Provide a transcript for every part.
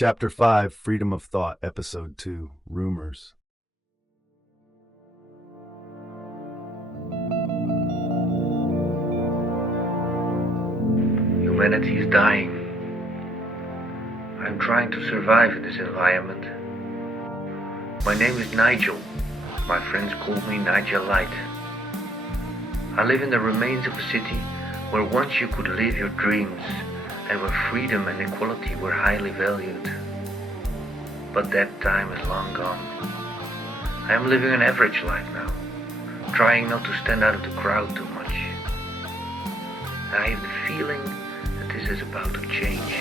Chapter 5, Freedom of Thought, Episode 2, Rumors. Humanity is dying. I'm trying to survive in this environment. My name is Nigel. My friends call me Nigel Light. I live in the remains of a city where once you could live your dreams and where freedom and equality were highly valued. But that time is long gone. I am living an average life now, trying not to stand out of the crowd too much. I have the feeling that this is about to change.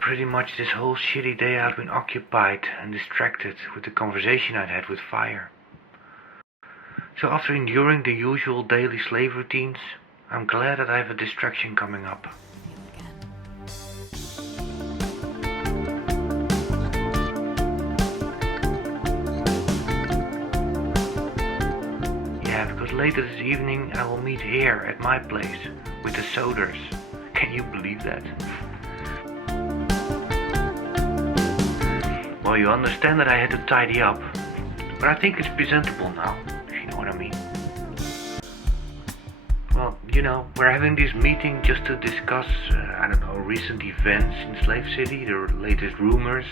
Pretty much this whole shitty day I've been occupied and distracted with the conversation I'd had with Fire. So after enduring the usual daily slave routines, I'm glad that I have a distraction coming up. Yeah, because later this evening I will meet here at my place with the Soders. Can you believe that? Well, you understand that I had to tidy up, but I think it's presentable now, if you know what I mean. Well, we're having this meeting just to discuss, recent events in Slave City, the latest rumors,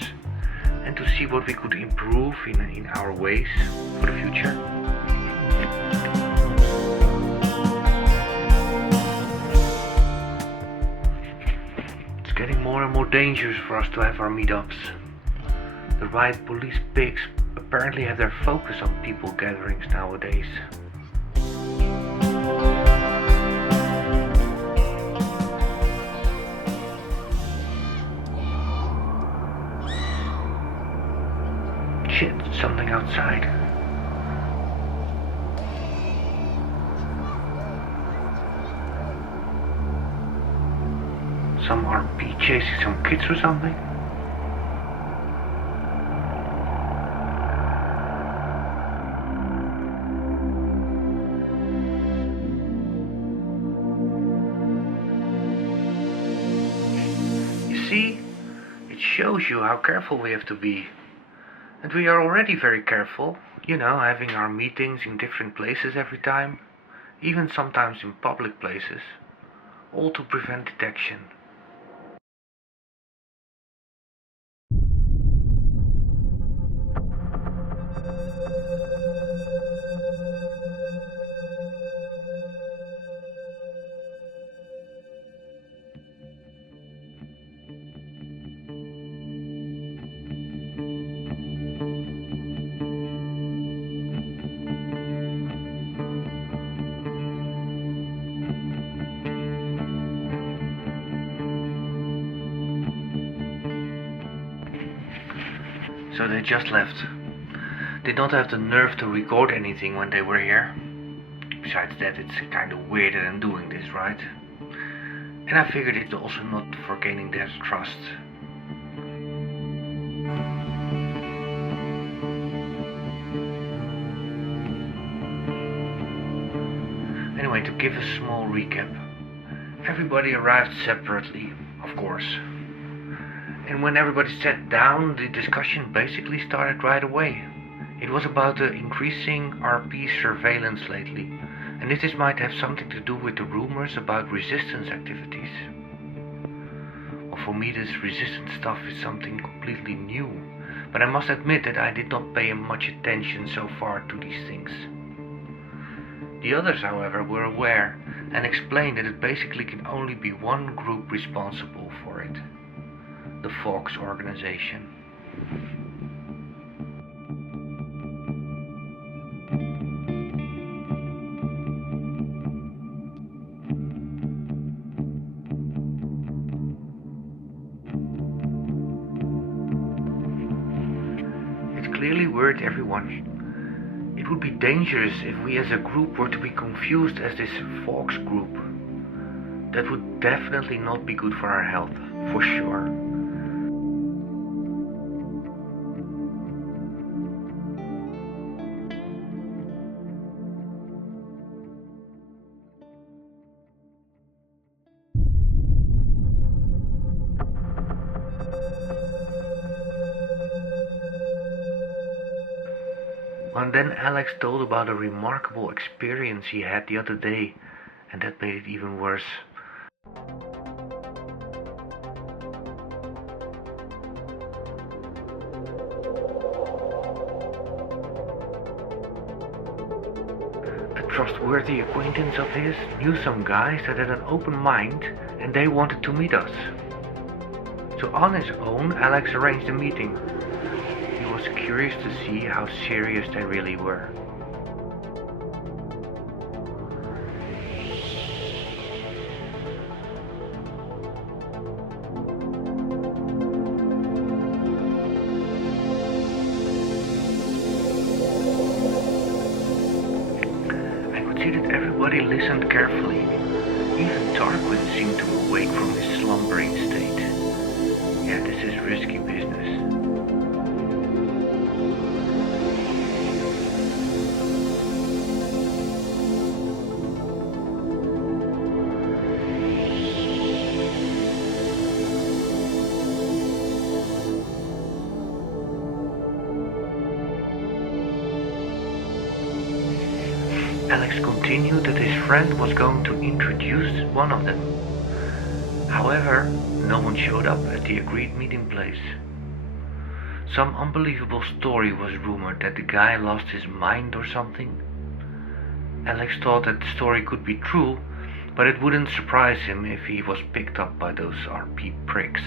and to see what we could improve in our ways for the future. It's getting more and more dangerous for us to have our meetups. The riot police pigs apparently have their focus on people gatherings nowadays. Shit, something outside. Some RP chasing some kids or something? See, it shows you how careful we have to be. And we are already very careful, having our meetings in different places every time, even sometimes in public places, all to prevent detection. So they just left. Did not have the nerve to record anything when they were here. Besides that, it's kind of weird that I'm doing this, right? And I figured it's also not for gaining their trust. Anyway, to give a small recap. Everybody arrived separately, of course. And when everybody sat down, the discussion basically started right away. It was about the increasing RP surveillance lately, and this might have something to do with the rumors about resistance activities. Well, for me this resistance stuff is something completely new, but I must admit that I did not pay much attention so far to these things. The others, however, were aware and explained that it basically can only be one group responsible for it. The Fox organization. clearly worried everyone. It would be dangerous if we as a group were to be confused as this Fox group. That would definitely not be good for our health, for sure. And then Alex told about a remarkable experience he had the other day, and that made it even worse. A trustworthy acquaintance of his knew some guys that had an open mind and they wanted to meet us. So on his own, Alex arranged a meeting. He was curious to see how serious they really were. I could see that everybody listened carefully. Even Tarquin seemed to awake from his slumbering state. Yeah, this is risky business. Alex continued that his friend was going to introduce one of them. However, no one showed up at the agreed meeting place. Some unbelievable story was rumored that the guy lost his mind or something. Alex thought that the story could be true, but it wouldn't surprise him if he was picked up by those RP pricks,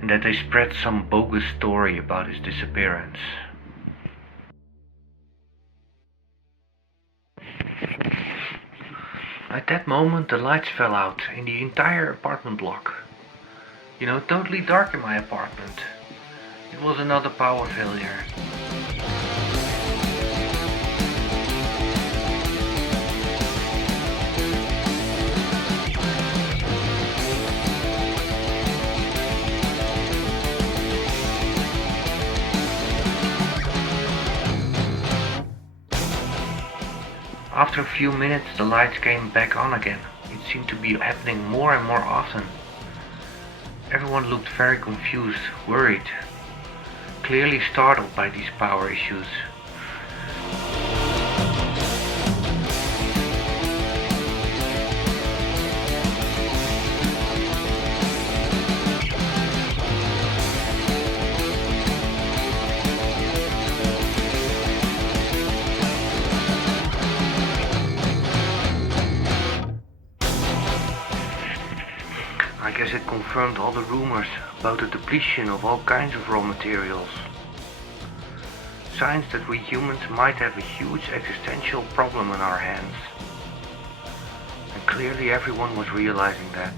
and that they spread some bogus story about his disappearance. At that moment the lights fell out in the entire apartment block. Totally dark in my apartment. It was another power failure. After a few minutes the lights came back on again. It seemed to be happening more and more often. Everyone looked very confused, worried, clearly startled by these power issues. I guess it confirmed all the rumors about the depletion of all kinds of raw materials. Signs that we humans might have a huge existential problem on our hands. And clearly everyone was realizing that.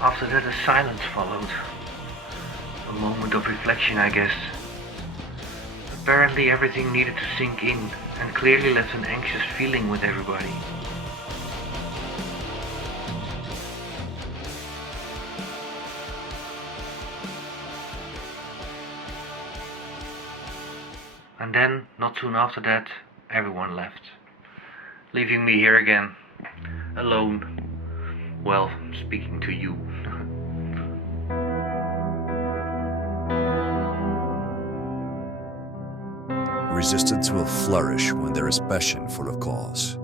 After that a silence followed. A moment of reflection, I guess. Apparently everything needed to sink in and clearly left an anxious feeling with everybody. And then, not soon after that, everyone left, leaving me here again, alone, well, speaking to you. Resistance will flourish when there is passion for a cause.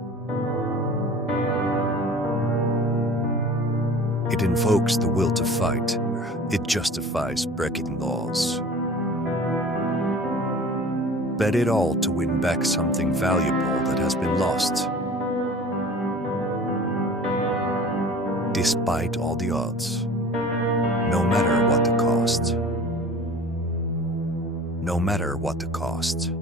It invokes the will to fight. It justifies breaking laws. Bet it all to win back something valuable that has been lost. Despite all the odds. No matter what the cost. No matter what the cost.